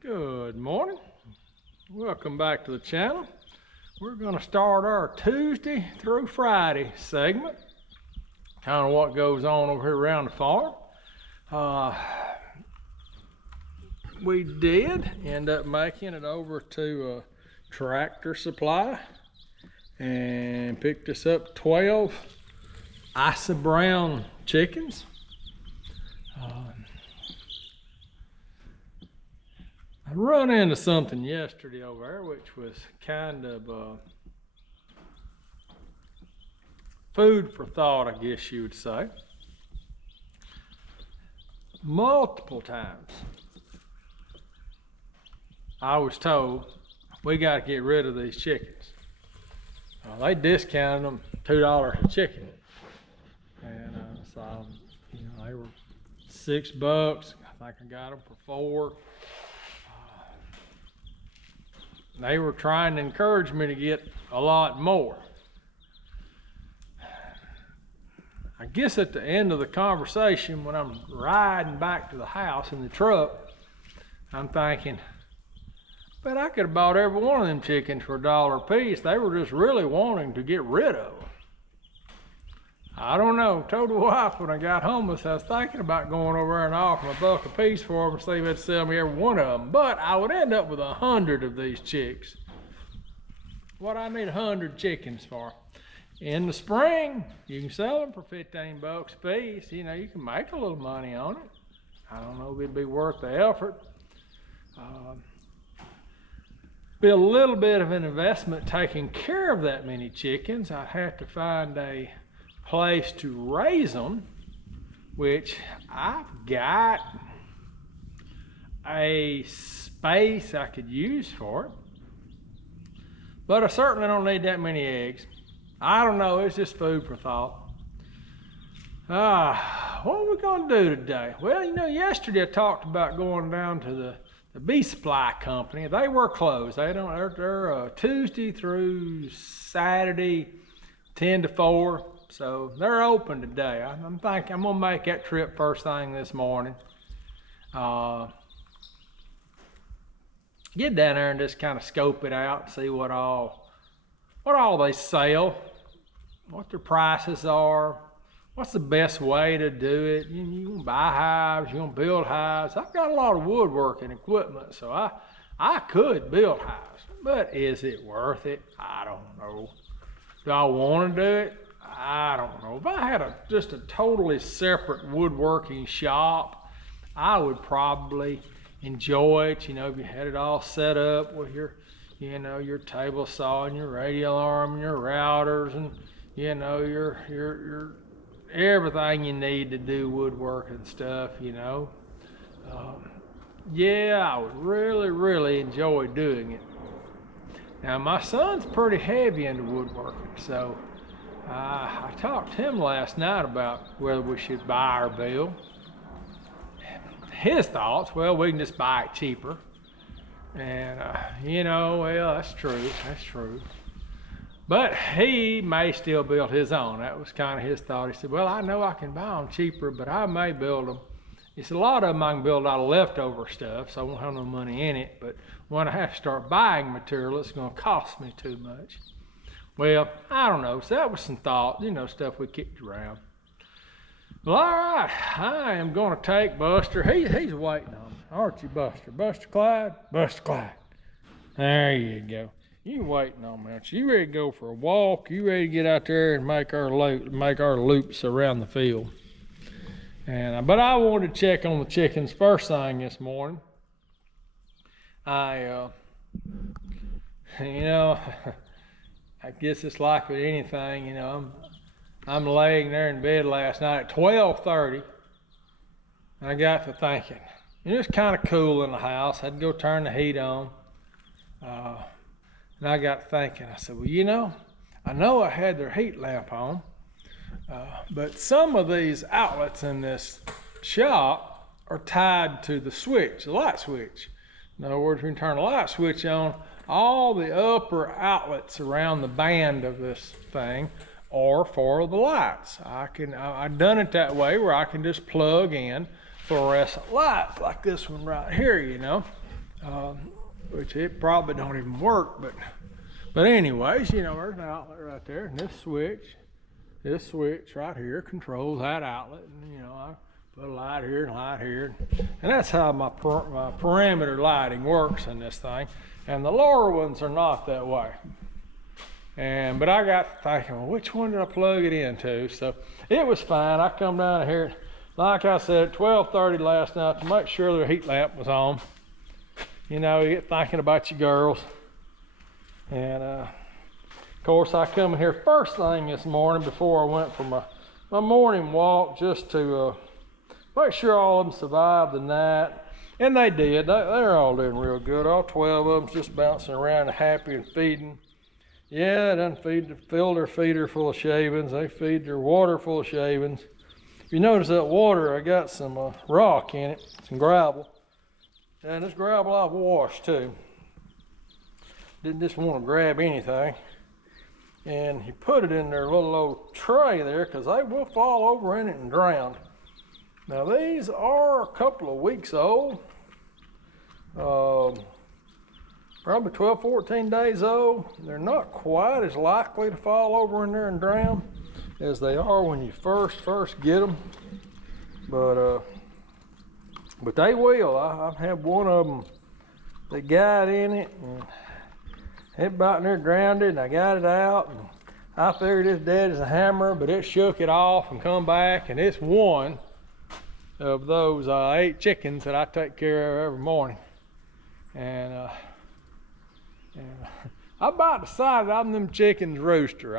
Good morning. Welcome back to the channel. We're going to start our Tuesday through Friday segment. Kind of what goes on over here around the farm. We did end up making it over to Tractor Supply and picked us up 12 Isa Brown chickens. I run into something yesterday over there, which was kind of food for thought, I guess you would say. Multiple times, I was told we got to get rid of these chickens. They discounted them $2 a chicken, and so they were $6. I think I got them for $4. They were trying to encourage me to get a lot more. I guess at the end of the conversation, when I'm riding back to the house in the truck, I'm thinking, but I could have bought every one of them chickens for $1 a piece. They were just really wanting to get rid of them. I don't know. Told the wife when I got home, I was thinking about going over there and offering $1 a piece for them and see if they'd sell me every one of them. But I would end up with 100 of these chicks. What I need 100 chickens for. In the spring, you can sell them for $15 a piece. You can make a little money on it. I don't know if it'd be worth the effort. Be a little bit of an investment taking care of that many chickens. I'd have to find a place to raise them, which I've got a space I could use for it, but I certainly don't need that many eggs. I don't know, it's just food for thought. What are we gonna do today? Well, yesterday I talked about going down to the bee supply company. They were closed. They're Tuesday through Saturday 10 to 4. So they're open today. I'm thinking I'm gonna make that trip first thing this morning. Get down there and just kind of scope it out, see what all they sell, what their prices are, what's the best way to do it. You can buy hives, you can build hives. I've got a lot of woodworking equipment, so I could build hives, but is it worth it? I don't know. Do I want to do it? I don't know. If I had just a totally separate woodworking shop, I would probably enjoy it. If you had it all set up with your table saw and your radial arm and your routers and your everything you need to do woodworking stuff. Yeah, I would really enjoy doing it. Now my son's pretty heavy into woodworking, so I talked to him last night about whether we should buy or build. His thoughts, well, we can just buy it cheaper. And, well, that's true. But he may still build his own. That was kind of his thought. He said, well, I know I can buy them cheaper, but I may build them. He said, a lot of them I can build out of leftover stuff, so I won't have no money in it. But when I have to start buying material, it's going to cost me too much. Well, I don't know. So that was some thought, stuff we kicked around. Well, all right. I am going to take Buster. He's waiting on me. Aren't you, Buster? Buster Clyde? Buster Clyde. There you go. You waiting on me, aren't you? You ready to go for a walk? You ready to get out there and make our loops around the field? But I wanted to check on the chickens first thing this morning. I guess it's like with anything, I'm laying there in bed last night at 12:30, and I got to thinking, it's kind of cool in the house. I'd go turn the heat on, and I got to thinking, I said, well, I know I had their heat lamp on, but some of these outlets in this shop are tied to the light switch. In other words, when you turn the light switch on, all the upper outlets around the band of this thing are for the lights. I've done it that way where I can just plug in fluorescent lights like this one right here, which it probably don't even work, but anyways, you know, there's an outlet right there, and this switch right here controls that outlet, and you know, I put a light here and a light here, and that's how my perimeter lighting works in this thing. And the lower ones are not that way. But I got thinking, well, which one did I plug it into? So it was fine. I come down here, like I said, 12:30 last night to make sure the heat lamp was on. You know, you get thinking about your girls. And of course, I come in here first thing this morning before I went for my morning walk, just to make sure all of them survived the night. And they did. They're all doing real good. All 12 of them just bouncing around happy and feeding. Yeah, they done fill their feeder full of shavings. They feed their water full of shavings. If you notice that water, I got some rock in it, some gravel. And this gravel I've washed too. Didn't just want to grab anything. And you put it in their little old tray there, because they will fall over in it and drown. Now these are a couple of weeks old, probably 12, 14 days old. They're not quite as likely to fall over in there and drown as they are when you first get them, but they will. I've had one of them that got in it, and it about in there grounded, and I got it out, and I figured it's dead as a hammer, but it shook it off and come back, and it's one of those 8 chickens that I take care of every morning. And I about decided I'm them chickens rooster.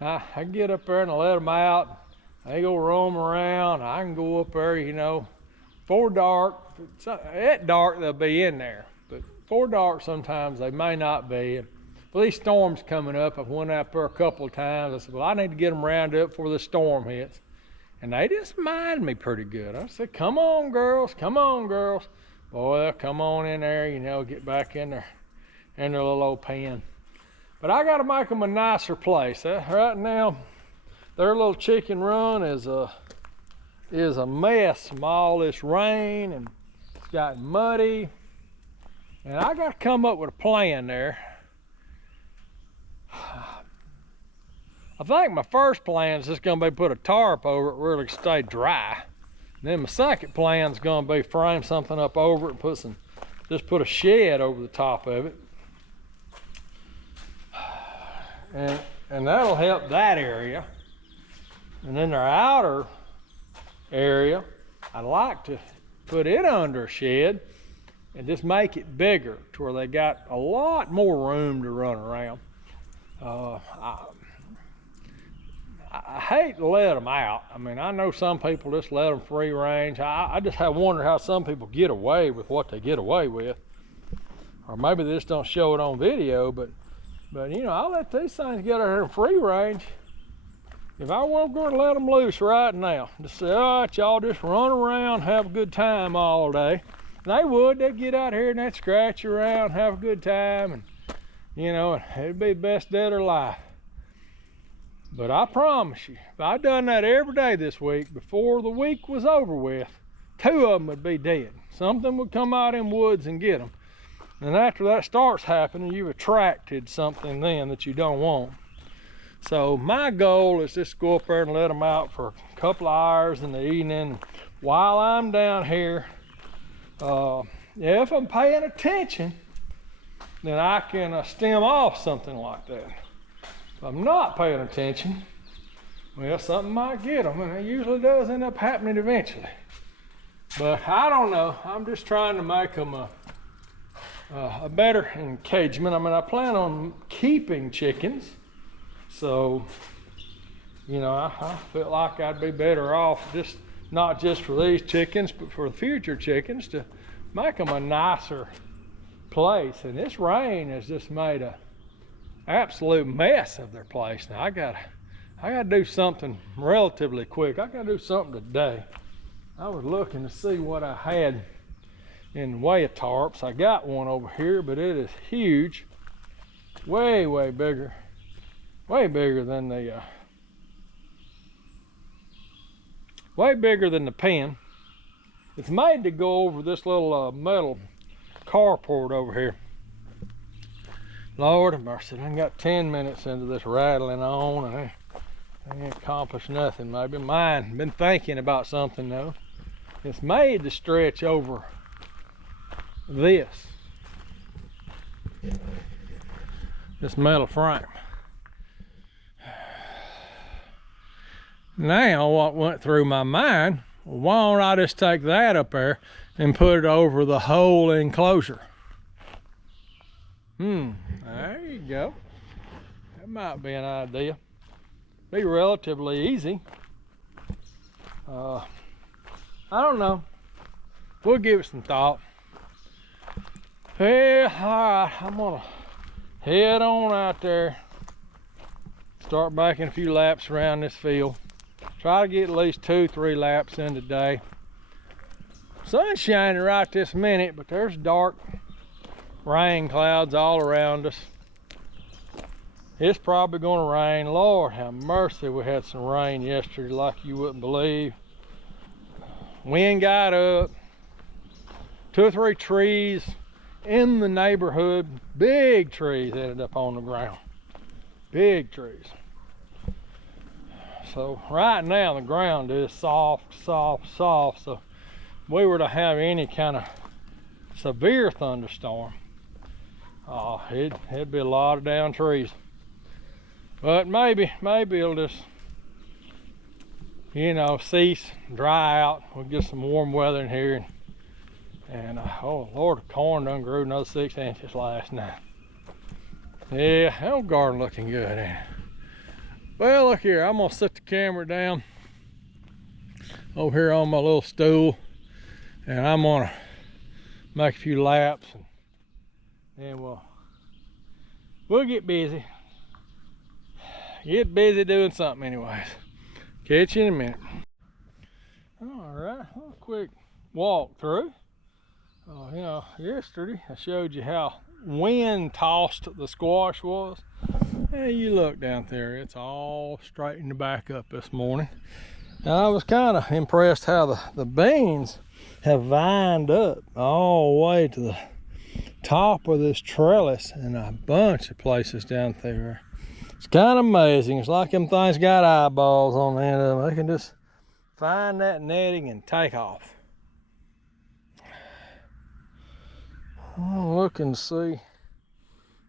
I get up there and I let them out. They go roam around. I can go up there, you know, before dark. At dark they'll be in there, but before dark sometimes they may not be. Well, these storms coming up, I've went out there a couple of times. I said, well, I need to get them rounded up before the storm hits. And they just mind me pretty good. I said, come on, girls, come on, girls. Boy, they'll come on in there, you know, get back in their little old pen. But I got to make them a nicer place. Right now, their little chicken run is a mess from all this rain, and it's gotten muddy. And I got to come up with a plan there. I think my first plan is just going to be put a tarp over it where it'll stay dry. And then my second plan is going to be frame something up over it and just put a shed over the top of it. And that'll help that area. And then their outer area, I'd like to put it under a shed and just make it bigger to where they got a lot more room to run around. I hate to let them out. I mean, I know some people just let them free range. I just have wondered how some people get away with what they get away with. Or maybe they just don't show it on video, but you know, I let these things get out here in free range. If I weren't going to let them loose right now, just say, all right, y'all just run around, have a good time all day. And they would, they'd get out here and they'd scratch around, have a good time, and you know, it'd be the best day of their life. But I promise you, if I'd done that every day this week, before the week was over with, 2 of them would be dead. Something would come out in woods and get them. And after that starts happening, you've attracted something then that you don't want. So my goal is just go up there and let them out for a couple of hours in the evening. While I'm down here, if I'm paying attention, then I can stem off something like that. If I'm not paying attention, well, something might get them, and it usually does end up happening eventually. But I don't know. I'm just trying to make them a better engagement. I mean, I plan on keeping chickens, so you know, I feel like I'd be better off just not just for these chickens, but for the future chickens, to make them a nicer place. And this rain has just made a absolute mess of their place. Now I gotta do something relatively quick. I gotta do something today. I was looking to see what I had in the way of tarps. I got one over here, but it is huge, way bigger than the way bigger than the pen. It's made to go over this little metal carport over here. Lord have mercy, I got 10 minutes into this rattling on and I ain't accomplished nothing. Maybe mine been thinking about something though. It's made to stretch over this metal frame. Now what went through my mind, why don't I just take that up there and put it over the whole enclosure? There you go. That might be an idea. Be relatively easy. I don't know. We'll give it some thought. Well, alright, I'm gonna head on out there. Start making a few laps around this field. Try to get at least 2-3 laps in today. Sun's shining right this minute, but there's dark rain clouds all around us. It's probably gonna rain. Lord have mercy, we had some rain yesterday like you wouldn't believe. Wind got up. 2 or 3 trees in the neighborhood, big trees, ended up on the ground. Big trees. So right now the ground is soft. So if we were to have any kind of severe thunderstorm, it'd be a lot of down trees. But maybe it'll just, you know, cease, dry out. We'll get some warm weather in here, and oh Lord, the corn done grew another 6 inches last night. Yeah, that old garden looking good, ain't it? Well, look here, I'm gonna set the camera down over here on my little stool, and I'm gonna make a few laps, and we'll get busy. Get busy doing something anyways. Catch you in a minute. All right, a quick walk through. You know, yesterday I showed you how wind tossed the squash was. Hey, you look down there, it's all straightened back up this morning. Now, I was kind of impressed how the beans have vined up all the way to the top of this trellis in a bunch of places down there. It's kind of amazing. It's like them things got eyeballs on the end of them. They can just find that netting and take off. I'm looking to see,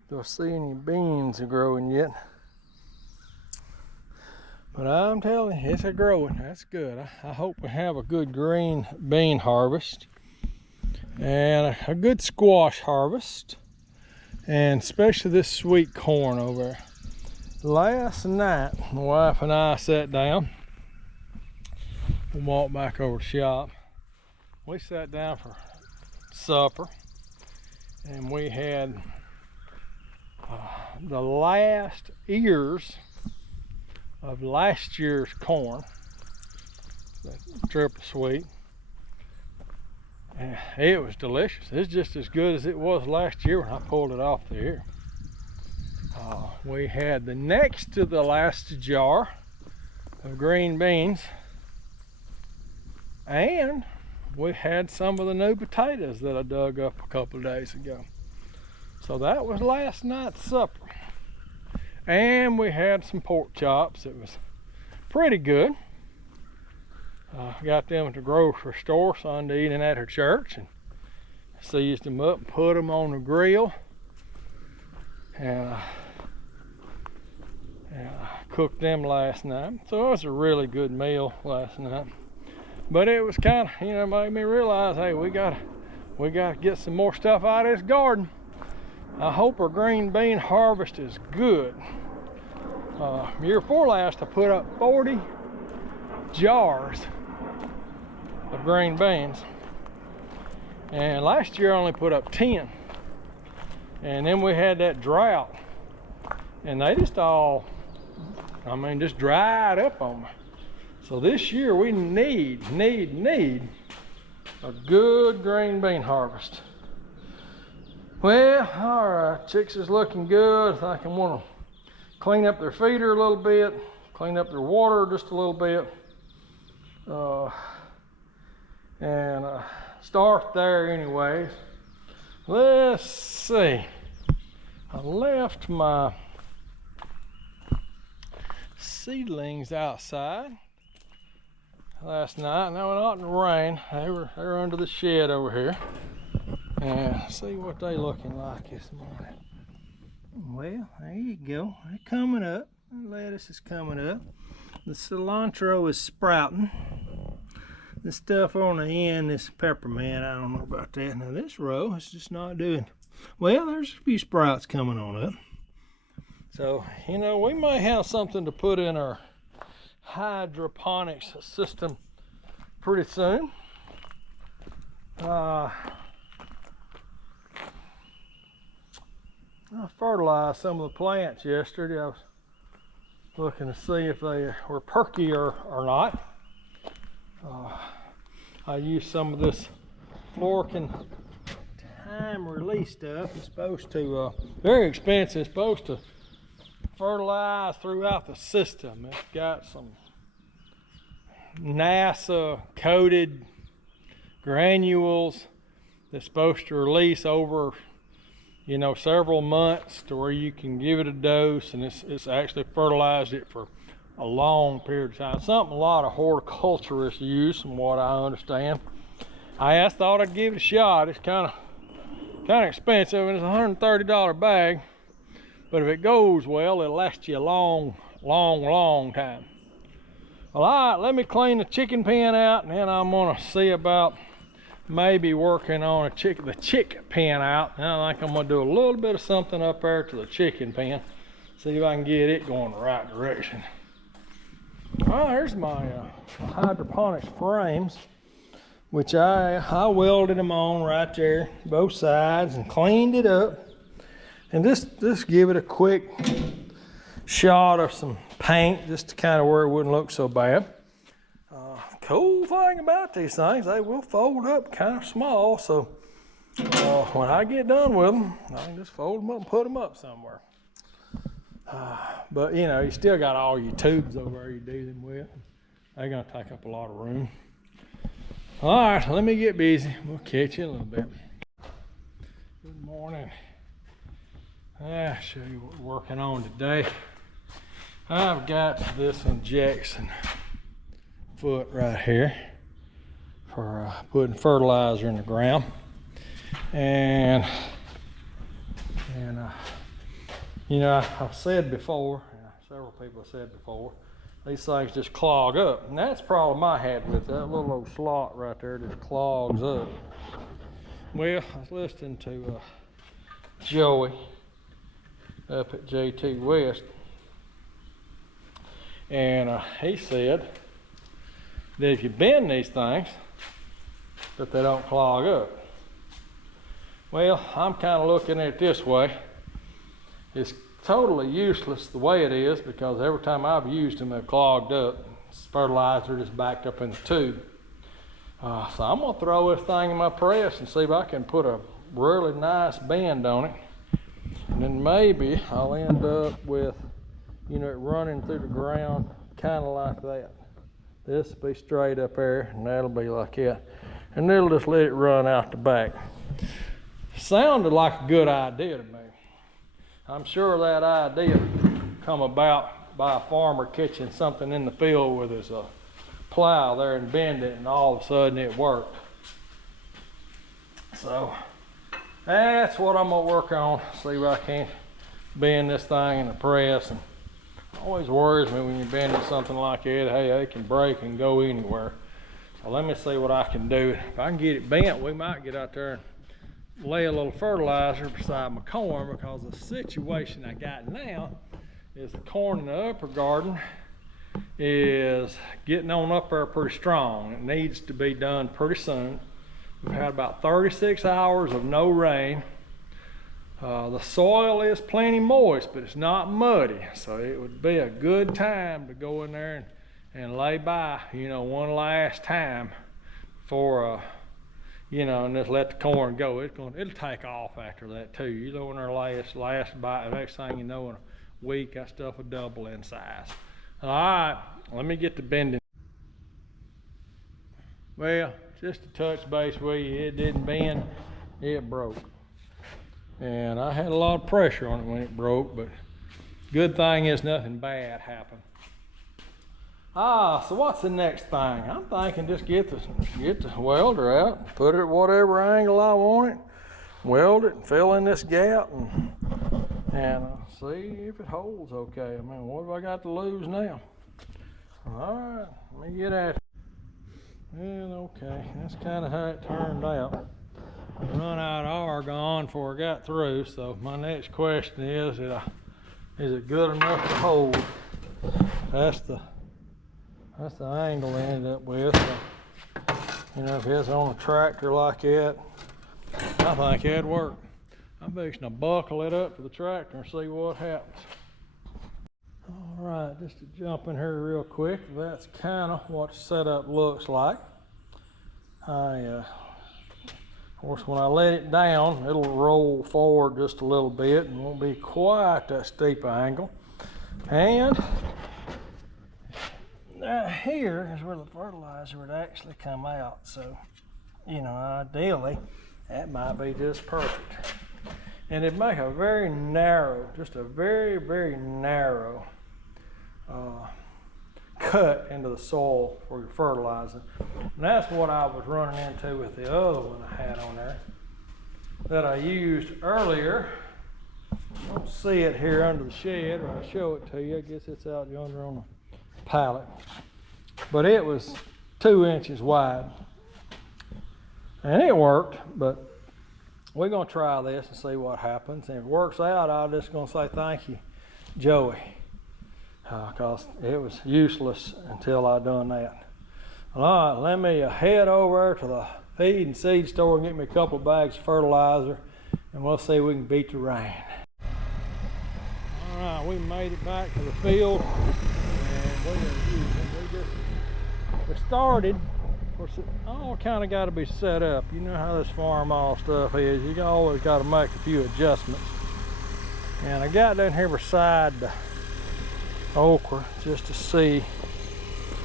do I see any beans growing yet? But I'm telling you, it's a growing. That's good. I hope we have a good green bean harvest and a good squash harvest, and especially this sweet corn over there. Last night, my wife and I sat down and walked back over to the shop. We sat down for supper, and we had the last ears of last year's corn, that triple sweet, and it was delicious. It's just as good as it was last year when I pulled it off the ear. We had the next to the last jar of green beans, and we had some of the new potatoes that I dug up a couple of days ago. So that was last night's supper. And we had some pork chops. It was pretty good. Got them at the grocery store Sunday evening at her church, and seized them up and put them on the grill, and cooked them last night. So it was a really good meal last night. But it was kind of, you know, made me realize, hey, we gotta get some more stuff out of this garden. I hope our green bean harvest is good. Year before last, I put up 40 jars of green beans, and last year I only put up 10. And then we had that drought, and they just all, I mean, just dried up on me. So this year we need a good green bean harvest. Well, all right, chicks is looking good. I think I want to clean up their feeder a little bit, clean up their water just a little bit, and start there anyways. let's see. I left my seedlings outside last night. Now, not in the rain. They were under the shed over here. And see what they looking like this morning. Well, there you go. They're coming up. The lettuce is coming up. The cilantro is sprouting. The stuff on the end, this peppermint, I don't know about that. Now this row is just not doing well. There's a few sprouts coming on up. So, you know, we may have something to put in our hydroponics system pretty soon. I fertilized some of the plants yesterday. I was looking to see if they were perky or not. I used some of this Florkin time release stuff. It's supposed to, very expensive, it's supposed to fertilize throughout the system. It's got some NASA coated granules that's supposed to release over, you know, several months to where you can give it a dose, and it's actually fertilized it for a long period of time. Something a lot of horticulturists use, from what I understand. I thought I'd give it a shot. It's kind of expensive, and it's a $130 bag. But if it goes well, it'll last you a long time. Well, all right, let me clean the chicken pen out, and then I'm gonna see about maybe working on the chick pen out. And I think I'm gonna do a little bit of something up there to the chicken pen. See if I can get it going the right direction. Well, there's my hydroponics frames, which I welded them on right there, both sides, and cleaned it up. And just give it a quick shot of some paint, just to kind of where it wouldn't look so bad. Cool thing about these things, they will fold up kind of small, so when I get done with them, I can just fold them up and put them up somewhere. But you know, you still got all your tubes over there you do them with. They're gonna take up a lot of room. All right, let me get busy. We'll catch you in a little bit. Good morning. I'll show you what we're working on today. I've got this injection foot right here for putting fertilizer in the ground, and you know, I've said before, several people have said before, these things just clog up, and that's the problem I had with that little old slot right there. Just clogs up. Well, I was listening to Joey up at JT West, and he said that if you bend these things, that they don't clog up. Well, I'm kind of looking at it this way. It's totally useless the way it is, because every time I've used them, they've clogged up. Fertilizer just backed up in the tube. So I'm gonna throw this thing in my press and see if I can put a really nice bend on it. And then maybe I'll end up with, you know, it running through the ground kind of like that. This will be straight up there, and that'll be like that. And it'll just let it run out the back. Sounded like a good idea to me. I'm sure that idea come about by a farmer catching something in the field with his plow there and bend it, and all of a sudden it worked. So that's what I'm gonna work on. See if I can bend this thing in the press. And it always worries me when you're bending something like that. Hey, it can break and go anywhere. So let me see what I can do. If I can get it bent, we might get out there and lay a little fertilizer beside my corn, because the situation I got now is the corn in the upper garden is getting on up there pretty strong. It needs to be done pretty soon. We've had about 36 hours of no rain. The soil is plenty moist, but it's not muddy, so it would be a good time to go in there and lay by, you know, one last time before you know, and just let the corn go. It'll take off after that too. You know, in our last bite, the next thing you know, in a week, that stuff will double in size. All right, let me get the bending. Well, just to touch base with you, it didn't bend, it broke. and I had a lot of pressure on it when it broke, but good thing is nothing bad happened. So what's the next thing? I'm thinking just get the welder out, put it at whatever angle I want it, weld it, and fill in this gap, and see if it holds okay. I mean, what have I got to lose now? All right, let me get at it. And okay, that's kind of how it turned out. I run out of argon before I got through, so my next question is it good enough to hold? That's the angle I ended up with. So, you know, if it's on a tractor like that, I think it'd work. I'm fixing to buckle it up to the tractor and see what happens. All right, just to jump in here real quick, that's kind of what the setup looks like. Of course, when I let it down, it'll roll forward just a little bit and won't be quite that steep angle. And here is where the fertilizer would actually come out. So, you know, ideally, that might be just perfect. And it'd make a very narrow, just a very, very narrow cut into the soil for your fertilizer. And that's what I was running into with the other one I had on there that I used earlier. I don't see it here under the shed, or I'll show it to you. I guess it's out yonder on the pallet. But it was 2 inches wide. And it worked, but we're gonna try this and see what happens. And if it works out, I'm just gonna say thank you, Joey, because it was useless until I done that. All right, let me head over to the feed and seed store and get me a couple of bags of fertilizer, and we'll see if we can beat the rain. All right, we made it back to the field, and we started. Of course, it all kind of got to be set up. You know how this farm all stuff is. You always got to make a few adjustments. And I got down here beside the okra just to see,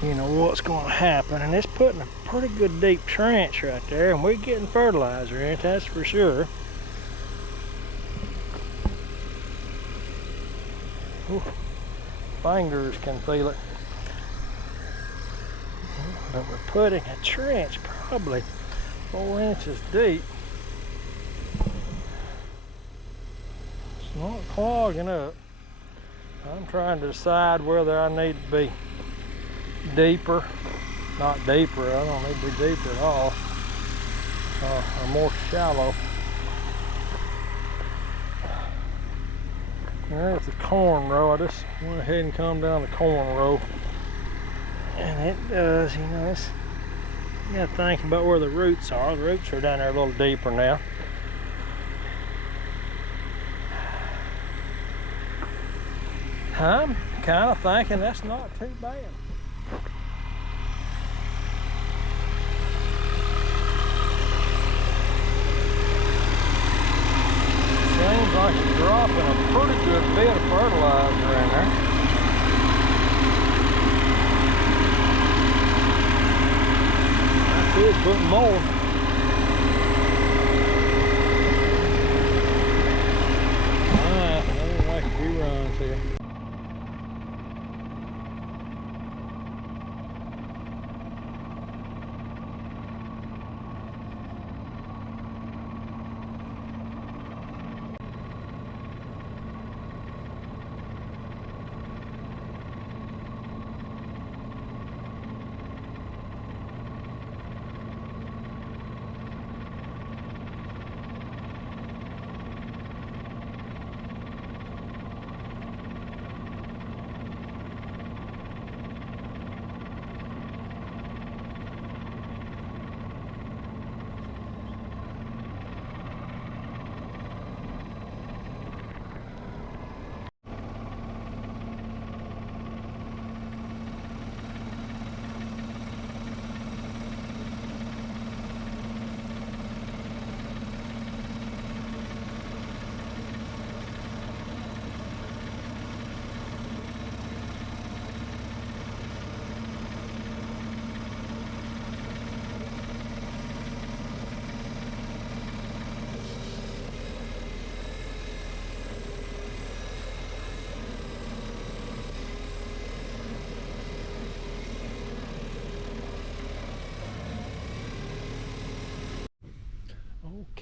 you know, what's going to happen. And it's putting a pretty good deep trench right there, and we're getting fertilizer in it, that's for sure. Ooh, fingers can feel it. But we're putting a trench probably 4 inches deep. It's not clogging up. I'm trying to decide whether I need to be deeper, not deeper, I don't need to be deeper at all, or more shallow. There's the corn row. I just went ahead and come down the corn row. And it does, you know, you gotta think about where the roots are. The roots are down there a little deeper now. I'm kind of thinking that's not too bad. Seems like it's dropping a pretty good bit of fertilizer in there. Could put more. Alright, let me make a few runs here.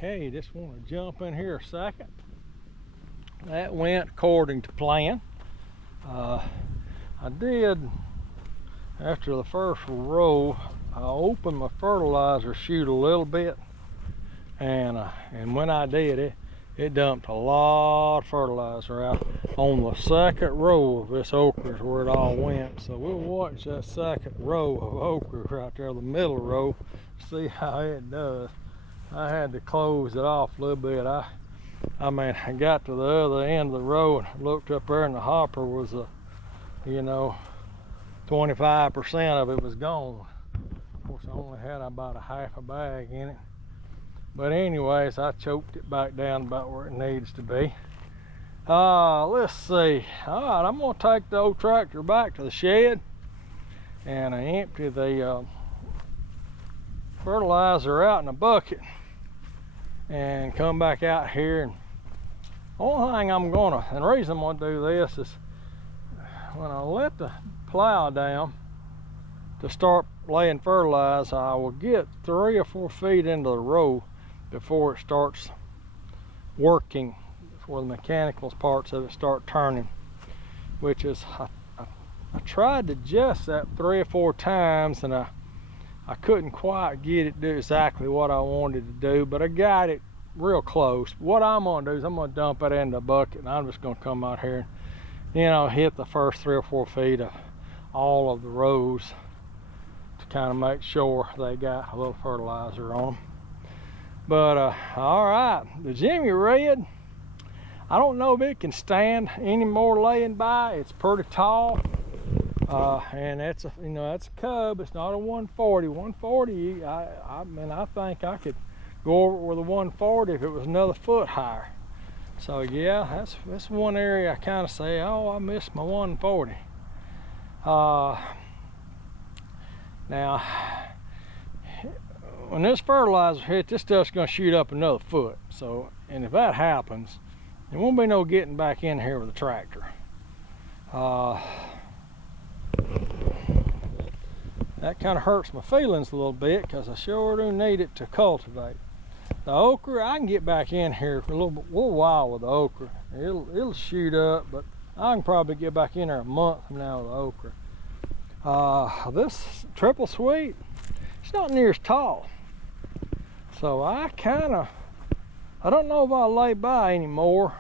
Okay, just want to jump in here a second. That went according to plan. I did, after the first row, I opened my fertilizer chute a little bit, and when I did, it dumped a lot of fertilizer out on the second row of this okra is where it all went. So we'll watch that second row of okra right there, the middle row, see how it does. I had to close it off a little bit. I mean, I got to the other end of the row and looked up there, and the hopper was, 25% of it was gone. Of course, I only had about a half a bag in it. But anyways, I choked it back down about where it needs to be. Let's see. All right, I'm gonna take the old tractor back to the shed and I empty the fertilizer out in a bucket and come back out here. And the only thing and the reason I'm gonna do this is when I let the plow down to start laying fertilizer, I will get 3 or 4 feet into the row before it starts working, before the mechanical parts of it start turning, which is, I tried to adjust that 3 or 4 times, and I couldn't quite get it to do exactly what I wanted to do, but I got it real close. What I'm gonna do is I'm gonna dump it in the bucket, and I'm just gonna come out here and, hit the first 3 or 4 feet of all of the rows to kind of make sure they got a little fertilizer on them. But all right, the Jimmy Red, I don't know if it can stand any more laying by. It's pretty tall, and that's a cub. It's not a 140. 140, I mean, I think I could go over it with a 140 if it was another foot higher. So yeah, that's one area I kind of say, oh, I missed my 140. Now, when this fertilizer hits, this stuff's gonna shoot up another foot. So, and if that happens, there won't be no getting back in here with a tractor. That kind of hurts my feelings a little bit because I sure do need it to cultivate. The okra, I can get back in here for a little while with the okra. It'll shoot up, but I can probably get back in there a month from now with the okra. This triple sweet, it's not near as tall. So I don't know if I'll lay by anymore,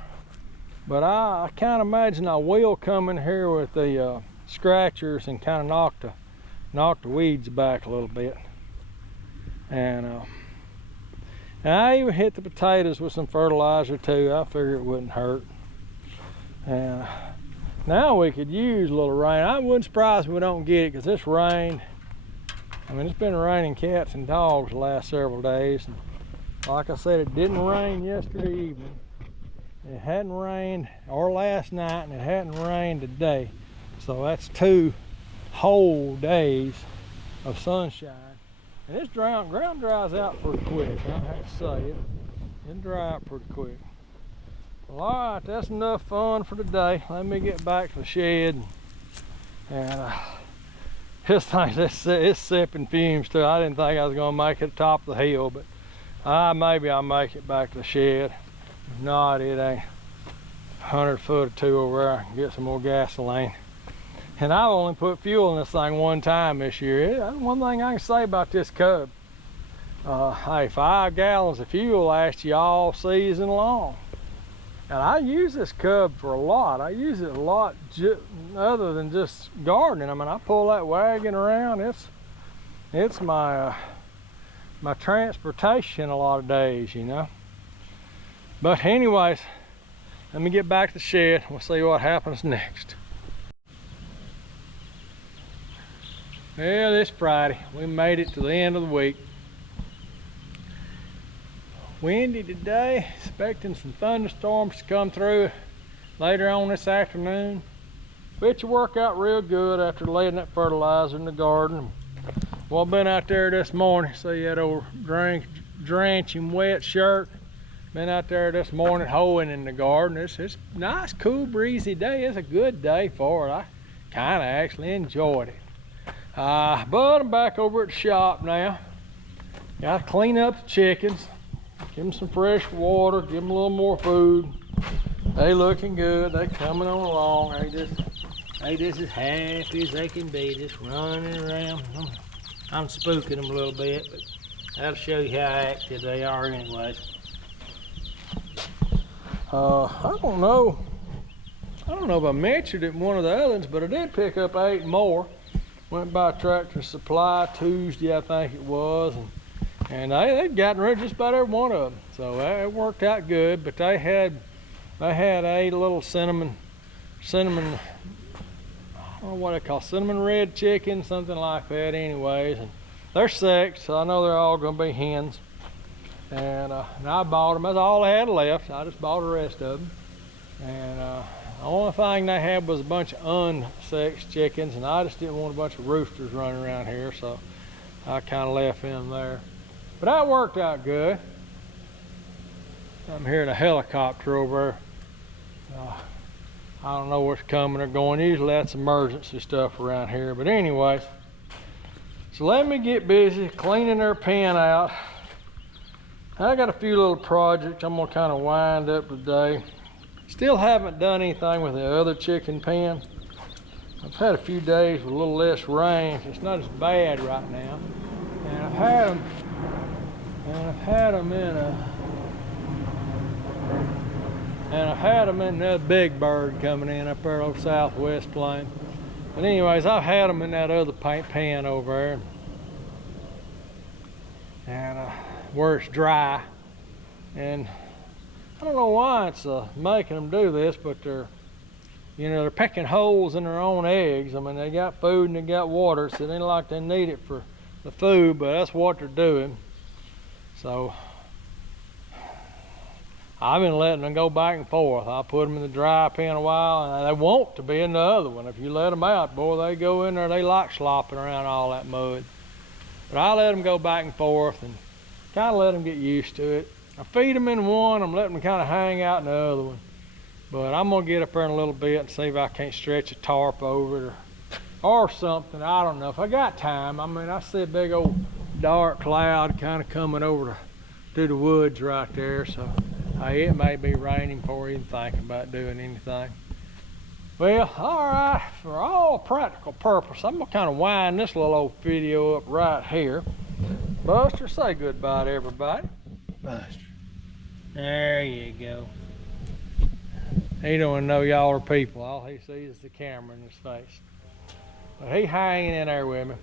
but I kind of imagine I will come in here with the scratchers and kind of knock the weeds back a little bit. And I even hit the potatoes with some fertilizer too. I figure it wouldn't hurt. And now we could use a little rain. I wouldn't surprise me if we don't get it, because this rain, I mean, it's been raining cats and dogs the last several days. And like I said, it didn't rain yesterday evening. It hadn't rained, or last night, and it hadn't rained today. So that's 2 whole days of sunshine. And this ground dries out pretty quick. I have to say it. It dries out pretty quick. Well, all right, that's enough fun for today. Let me get back to the shed. And this thing, it's sipping fumes too. I didn't think I was gonna make it to the top of the hill, but maybe I'll make it back to the shed. If not, it ain't 100 foot or 2 over there. I can get some more gasoline. And I've only put fuel in this thing 1 time this year. That's one thing I can say about this cub. Hey, 5 gallons of fuel lasts you all season long. And I use this cub for a lot. I use it a lot other than just gardening. I mean, I pull that wagon around. It's my my transportation a lot of days, But anyways, let me get back to the shed. We'll see what happens next. Well, this Friday, we made it to the end of the week. Windy today, expecting some thunderstorms to come through later on this afternoon. But it worked out real good after laying that fertilizer in the garden. Well, I've been out there this morning, see that old drenching wet shirt. Been out there this morning hoeing in the garden. It's a nice, cool, breezy day. It's a good day for it. I kind of actually enjoyed it. But I'm back over at the shop now. Got to clean up the chickens. Give them some fresh water, give them a little more food. They looking good, they coming on along. They just as happy as they can be, just running around. I'm spooking them a little bit, but that'll show you how active they are anyways. I don't know if I mentioned it in one of the other ones, but I did pick up 8 more. Went by Tractor Supply Tuesday, I think it was, and they'd gotten rid of just about every one of them. So it worked out good, but they had a little cinnamon, I don't know what they call cinnamon red chicken, something like that anyways. And they're sexed, so I know they're all gonna be hens. And I bought them, that's all I had left. I just bought the rest of them. And the only thing they had was a bunch of unsexed chickens, and I just didn't want a bunch of roosters running around here, so I kind of left them there. But that worked out good. I'm hearing a helicopter over there. I don't know what's coming or going. Usually that's emergency stuff around here. But anyways, so let me get busy cleaning their pen out. I got a few little projects I'm gonna kind of wind up today. Still haven't done anything with the other chicken pen. I've had a few days with a little less rain. It's not as bad right now. And I've had them in that big bird coming in up there over Southwest Plain. But anyways, I've had them in that other paint pan over there. And where it's dry. And I don't know why it's making them do this, but they're pecking holes in their own eggs. I mean, they got food and they got water, so it ain't like they need it for the food, but that's what they're doing. So I've been letting them go back and forth. I'll put them in the dry pen a while, and they want to be in the other one. If you let them out, boy, they go in there, they like slopping around all that mud. But I let them go back and forth and kind of let them get used to it. I feed them in one, I'm letting them kind of hang out in the other one. But I'm gonna get up there in a little bit and see if I can't stretch a tarp over it or something. I don't know, if I got time. I mean, I see a big old dark cloud kind of coming over through the woods right there, so it may be raining before I even think about doing anything. Well, all right, for all practical purpose, I'm gonna kind of wind this little old video up right here. Buster, say goodbye to everybody. Buster. There you go. He don't know y'all are people. All he sees is the camera in his face. But he hanging in there with me.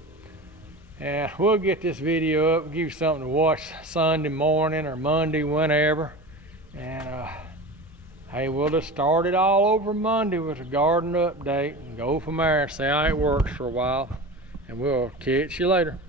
And we'll get this video up and give you something to watch Sunday morning or Monday, whenever. And hey, we'll just start it all over Monday with a garden update and go from there and see how it works for a while. And we'll catch you later.